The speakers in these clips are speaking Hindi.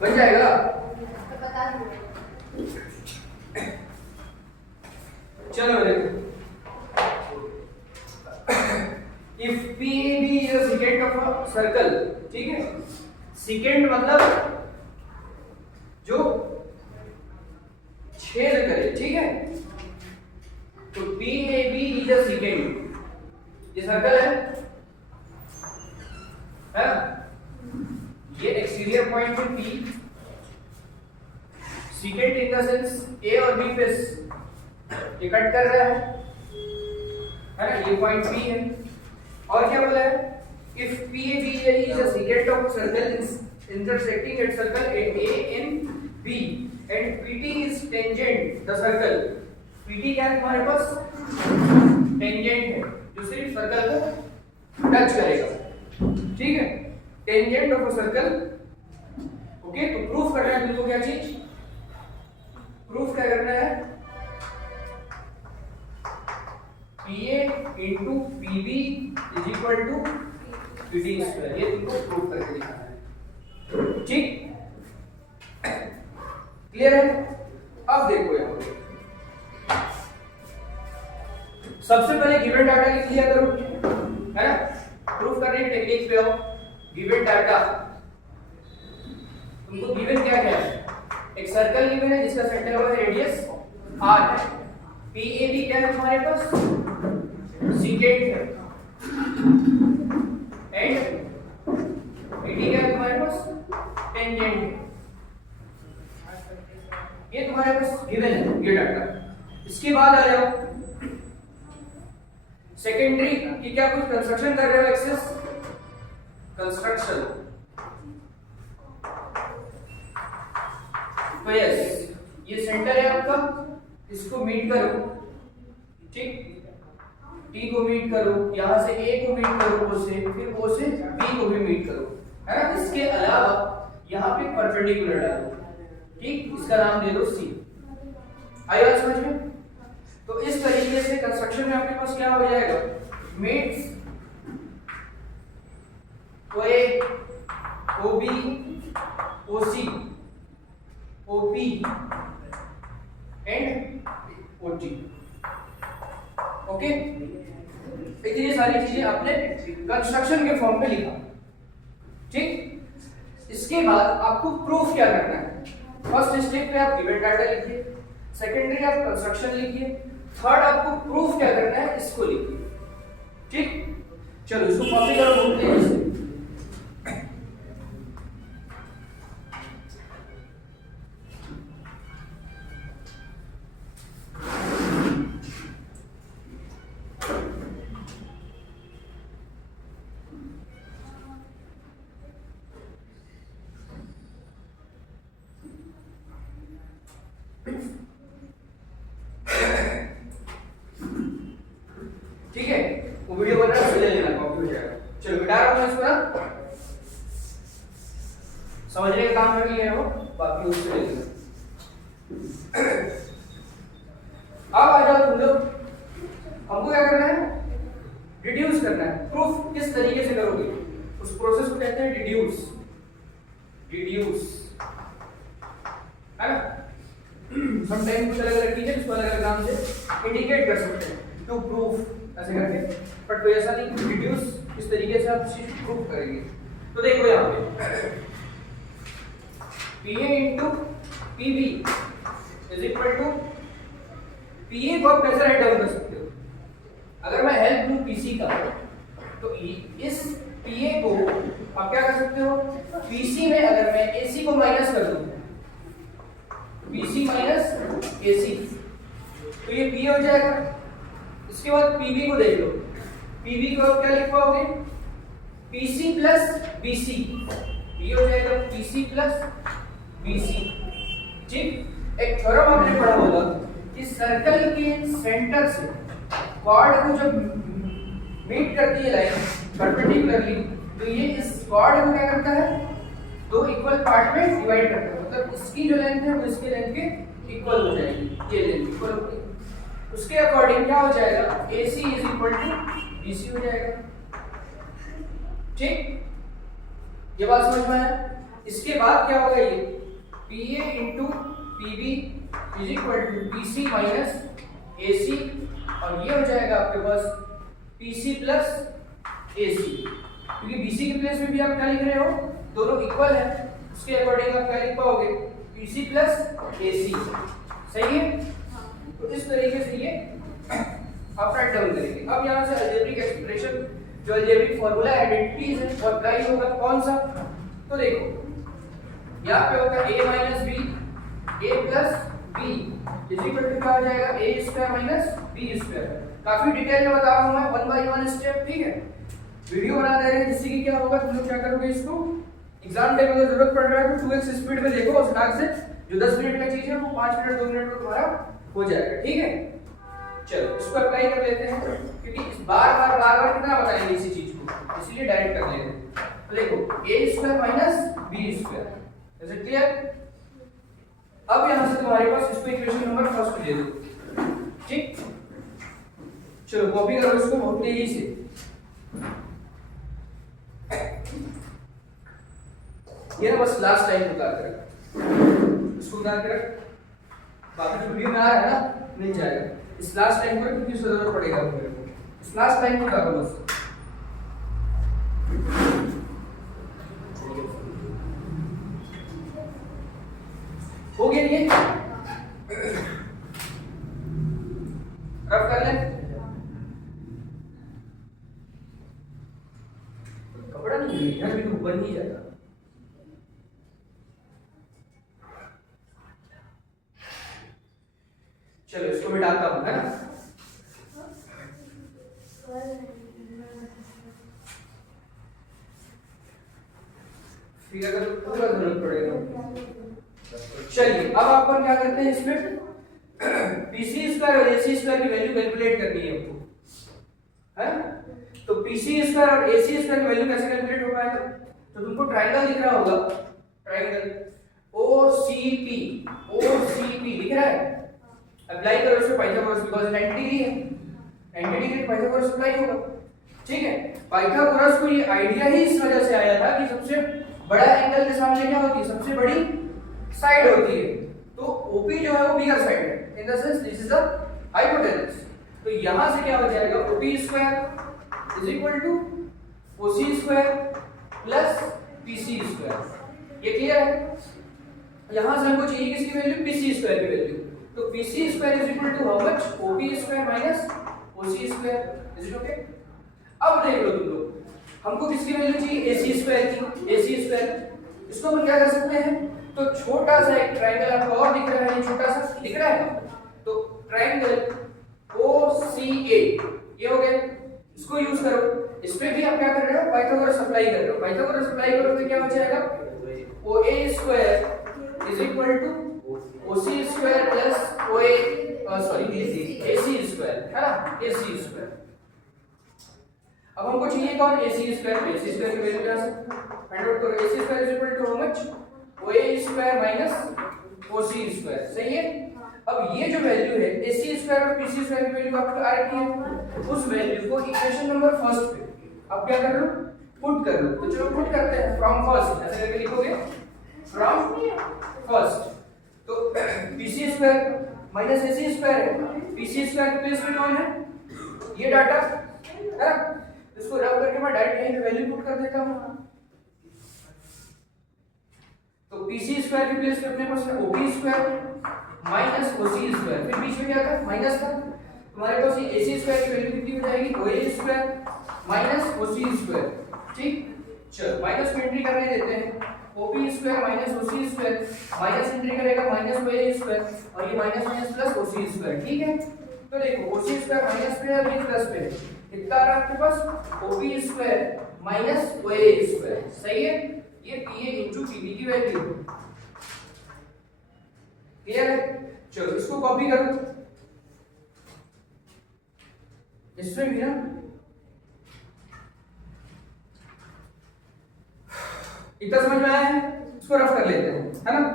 बन जाएगा। चलो देखो, if PAB is a second of a circle, ठीक है, सेकेंड मतलब जो छेद करे, ठीक है, तो PAB इज अ सेकेंड, ये सर्कल है ना, ये एक्सटीरियर पॉइंट है P, second in the sense A और B फेस ये कट कर रहा है ना, ये पॉइंट P है। और क्या बोला है, if PAB is a second of circle intersecting at circle eight A in B and PT is tangent the circle, PT क्या है तुम्हारे पास, टेंजेंट है जो सिर्फ सर्कल को टच करेगा, ठीक है, tangent of a circle. Okay, तो प्रूफ करना है तुमको, क्या चीज प्रूफ क्या करना है, PA into PB is equal to PT square, ये तुमको प्रूफ करके दिखाना है, ठीक, क्लियर है। अब देखो यहाँ पे सबसे पहले गिवन डाटा लिख लिया करो, है ना, प्रूफ करने की टेक्निक पे हो। गिवन डाटा, तुमको गिवन क्या क्या है, एक सर्कल गिवन है जिसका सेंटर हुआ है रेडियस r है, PAB क्या है तुम्हारे पास, सेकेंड है, एंड PT क्या है तुम्हारे पास, टेंजेंट है, ये तुम्हारे पास गिवन है ये डाटा। इसके बाद आ जाओ सेकेंडरी की, क्या कुछ कंस्ट्रक्शन कर रहे हो, एक्सेस कंस्ट्रक्शन, तो यस ये सेंटर है आपका, इसको मीट करो, ठीक, T को मीट करो, यहां से A को मीट करो O से, फिर O से B को भी मीट करो, है ना। इसके अलावा यहां पे परपेंडिकुलर डालो, ठीक, इसका नाम दे दो C। आई बात समझ में। तो इस तरीके से कंस्ट्रक्शन में आपके पास क्या हो जाएगा, meets OA OB OC OP and OT, okay, ये सारी चीजें आपने कंस्ट्रक्शन के फॉर्म पे लिखा, ठीक। इसके बाद आपको प्रूफ क्या करना है, फर्स्ट स्टेप पे आप गिवन डाटा लिखिए, सेकेंडरी आप कंस्ट्रक्शन लिखिए, थर्ड आपको प्रूफ क्या करना है इसको लिखिए, ठीक। चलो इसको कॉपी करो, बोलते हैं इसे, ठीक है, वो वीडियो बन रहा है, ले लेना, कॉपी हो जाएगा। चलो मिटा रहा हूं इसको ना, समझने का काम कर लिया हो, बाकी उससे ले लेना। अब आ जाओ तुम लोग, हमको क्या करना है, डिड्यूस करना है। प्रूफ किस तरीके से करोगे, उस प्रोसेस को कहते हैं डिड्यूस, डिड्यूस, है ना। समटाइम कुछ अलग अलग चीजें इसको अलग अलग नाम से इंडिकेट कर सकते हैं, टू प्रूफ ऐसे करके, बट कोई ऐसा नहीं, डिड्यूस इस तरीके से आप चीज प्रूफ करेंगे। तो देखो यहाँ पे PA into PB is equal to, PA को आप कैसे राइट डाउन कर सकते हो, अगर मैं हेल्प लूं PC का, तो इस PA को आप क्या कर सकते हो, PC में अगर मैं AC को माइनस कर दूं, PC माइनस AC, तो ये P हो जाएगा। इसके बाद PB को देख लो, PB को आप क्या लिख पाओगे, PC प्लस BC, ये हो जाएगा PC प्लस BC, ठीक। एक थ्योरम आपने पढ़ा होगा कि सर्कल के सेंटर से कॉर्ड को जब मीट करती है लाइन परपेंडिकुलरली, तो ये इस कॉर्ड को क्या करता है, दो इक्वल पार्ट में डिवाइड करता है, मतलब इसकी जो लेंथ है वो इसके लेंथ के इक्वल हो जाएगी, ये लेंथ इक्वल होगी, उसके अकॉर्डिंग क्या हो जाएगा, AC is equal to BC हो जाएगा, ठीक। ये बात समझ में आया। इसके बाद क्या होगा ये PA into PB is equal to PC minus AC, और ये हो जाएगा आपके पास PC प्लस AC, क्योंकि BC के प्लेस में भी आप क्या लिख रहे हो, दोनों इक्वल है, उसके अकॉर्डिंग आप क्या लिख पाओगे PC प्लस AC। सही है? तो इस तरीके से ये आप राइट डाउन करेंगे। अब यहाँ से अलजेब्रिक एक्सप्रेशन, जो अलजेब्रिक फार्मूला आइडेंटिटीज है, वो अप्लाई होगा कौन सा, तो देखो यहाँ पे होगा a minus b a plus b is equal to क्या हो जाएगा a square minus b square. काफी डिटेल में बता रहा हूँ मैं, 1 बाय 1 स्टेप, ठीक है। वीडियो बना दे रहे हैं जिससे कि क्या होगा, तुम लोग क्या करोगे, इसको एग्जाम टाइम अगर जरूरत पड़ रहा है तो 2x स्पीड में देखो, उस नाक से जो 10 मिनट का चीज है वो 5 मिनट 2 मिनट में तुम्हारा हो जाएगा, ठीक है। चलो इसको अप्लाई कर लेते हैं, क्योंकि बार बार कितना बताएंगे इसी चीज को, इसलिए डायरेक्ट कर लेते हैं। तो देखो a square minus b square, is it clear? अब यहां से तुम्हारे पास इसको इक्वेशन नंबर फर्स्ट दे दो, ठीक। चलो कॉपी करो इसको बहुत तेजी से। ये ना बस लास्ट लाइन उतार के रख, इसको उतार के रख, बाकी जो वीडियो में आ रहा है ना मिल जाएगा। इस लास्ट लाइन पर क्योंकि जरूरत पड़ेगा मेरे को, इस लास्ट लाइन को उतारो बस। हो गया ये, रफ कर ले। कपड़ा नहीं है अभी तो बन ही जाएगा। चलो इसको मिटाता हूं, है ना। फिगर का तो पूरा जरूरत पड़ेगा। चलिए अब अपन क्या करते हैं, इसमें PC स्क्वायर और AC स्क्वायर की वैल्यू कैलकुलेट करनी है आपको, है। तो PC स्क्वायर और AC स्क्वायर की वैल्यू कैसे कैलकुलेट हो पाएगा, तो तुमको ट्रायंगल दिख रहा होगा, ट्रायंगल OCP दिख रहा है, अप्लाई करो इसमें पाइथागोरस, बिकॉज़ 90 डिग्री है, 90 डिग्री पाइथागोरस अप्लाई होगा, ठीक है। पाइथागोरस को ये आइडिया ही इस वजह से आया था कि सबसे बड़ा एंगल के सामने क्या होती है, सबसे बड़ी साइड होती है। तो OP जो है वो बिगर साइड है, in the sense this is the hypotenuse. तो यहां से क्या हो जाएगा, OP square is equal to OC square plus PC square. ये क्लियर है? यहां से हमको चाहिए किसकी वैल्यू, PC स्क्वायर की वैल्यू। तो PC square is equal to how much, OP square minus OC square. Is it okay? अब देख लो तुम लोग, हमको किसकी वैल्यू चाहिए, AC स्क्वायर की, AC स्क्वायर। इसको हम क्या कर सकते हैं, तो छोटा सा एक ट्रायंगल आपको और दिख रहा है, ये छोटा सा दिख रहा है, तो ट्रायंगल OCA ये हो गया, इसको यूज करो। इस पे भी आप क्या कर रहे हो, पाइथागोरस अप्लाई कर रहे हो। पाइथागोरस अप्लाई करो तो क्या हो जाएगा, OA square is equal to OC square plus AC square, है ना, AC स्क्वायर। अब हमको चाहिए कौन, AC स्क्वायर। AC स्क्वायर की वैल्यू क्या है, फाइंड आउट करो। AC square is equal to how much, OA square minus OC square. सही है? अब ये जो वैल्यू है AC स्क्वायर और PC स्क्वायर की वैल्यू आपको आ रखी है, उस वैल्यू को इक्वेशन नंबर फर्स्ट पे अब क्या कर लो, पुट कर लो। तो चलो पुट करते हैं, फ्रॉम फर्स्ट ऐसे करके लिखोगे, फ्रॉम फर्स्ट। तो PC square minus AC square है, PC स्क्वायर के प्लेस में कौन है, ये डाटा है ना। इसको रब करके मैं डायरेक्ट यहीं पे वैल्यू पुट कर देता हूं। तो PC स्क्वायर के प्लेस पे अपने पास है OP square minus OC square, फिर बीच में क्या था, माइनस था। तुम्हारे पास ये AC स्क्वायर की वैल्यू कितनी हो जाएगी, OA square minus OC square, ठीक। चलो माइनस को एंट्री करने देते हैं, OP square minus OC square, minus entry करेगा माइनस OA स्क्वायर, और ये minus minus plus OC square, ठीक है। तो देखो OC स्क्वायर माइनस पे है, B प्लस पे है, कितना आ रहा है आपके पास, OP square minus OA square. सही है? ये PA into PB की वैल्यू, क्लियर है? चलो इसको कॉपी करो, इसमें भी ना इतना समझ में आया है, इसको रफ कर लेते हैं, है ना।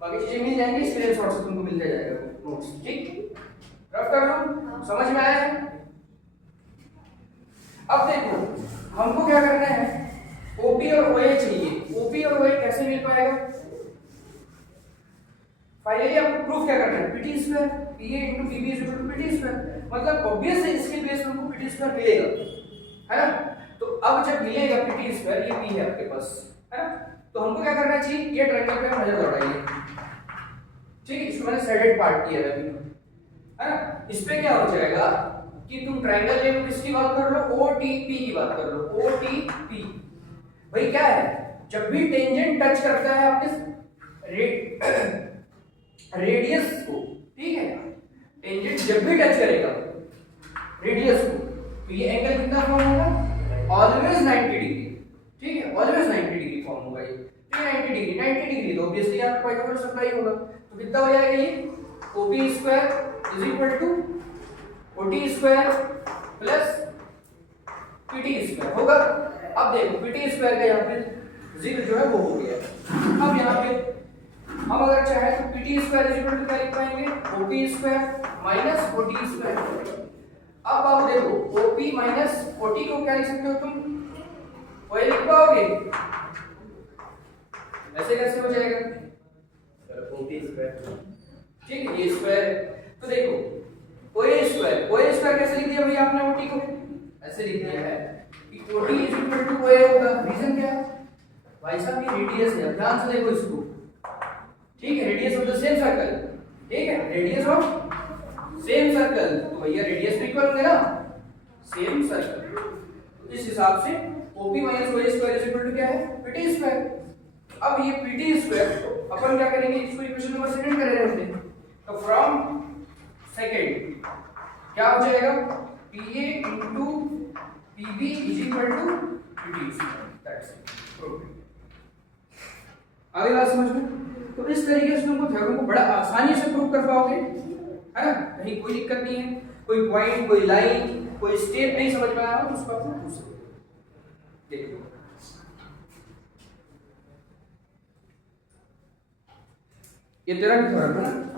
बाकी चीजें मिल जाएंगी, स्क्रीनशॉट से तुमको मिल जाएगा नोट्स, ठीक। रफ कर लो, समझ में आया है। अब देखो हमको क्या करना है, OP और OA चाहिए, कैसे मिल पाएगा? फाइनली आपको प्रूफ क्या करना है? PT square, PA into PB is equal to PT square. मतलब ऑब्वियस है इसके बेस पे हमको पीटी स्क्वायर मिलेगा, है ना? तो अब जब मिलेगा पीटी स्क्वायर, ये पी है आपके पास, है ना? तो हमको क्या करना चाहिए? ये ट्रायंगल पे नजर दौड़ाइए, ठीक है? इसको मैंने शेडेड पार्ट किया है अभी, है ना? इस पे क्या हो जाएगा कि तुम ट्रायंगल ले लो, किसकी बात कर लो? ओटीपी की बात कर लो, ओटीपी। भाई क्या है, जब भी टेंजेंट टच करता है आपके रेडियस को, ठीक है? टेंजेंट जब भी टच करेगा रेडियस को, तो ये एंगल कितना फॉर्म होगा? ऑलवेज 90 डिग्री, ठीक है? ऑलवेज 90 डिग्री फॉर्म होगा ये। तो 90 डिग्री तो ऑब्वियसली यहाँ पे पाइथागोरस अप्लाई होगा। तो कितना हो जाएगा ये? OP square is equal to OT square plus PT square होगा। अब देखो PT स्क्वायर का यहाँ पे जीरो जो है वो हो गया। अब यहाँ पे हम अगर चाहे तो PT square is equal to क्या लिख पाएंगे? OP square minus OT square. अब आप देखो OP माइनस OT को क्या लिख सकते हो तुम? वही लिख पाओगे? ऐसे कैसे हो जाएगा? OP स्क्वायर, ठीक है? ये स्क्वायर है तो देखो OA स्क्वायर कैसे लिख दिया भैया आपने? OT को ऐसे लिख दिया है कि OT is equal to OA होगा। रीजन क्या? भाई साहब ये रेडियस है, ध्यान से देखो इसको, ठीक है? Radius of the same circle, ठीक है? रेडियस ऑफ सेम सर्कल, तो भैया रेडियस इक्वल होंगे ना सेम सर्कल। तो इस हिसाब से OP minus OA square is equal to क्या है? PT square. अब ये PT स्क्वायर अपन क्या करेंगे? इसको इक्वेशन नंबर सेकंड कर रहे हैं, तो फ्रॉम सेकंड क्या हो जाएगा? PA into PB is equal to PT square. That's it. आगे बात समझ में? तो इस तरीके से तुमको थ्योरम को बड़ा आसानी से प्रूव कर पाओगे, है ना? कहीं कोई दिक्कत नहीं है, कोई पॉइंट, कोई लाइन, कोई स्टेप नहीं समझ में आया हो तो उसको आप पूछ सकते हो। देखो ये तेरा भी थ्योरम है ना?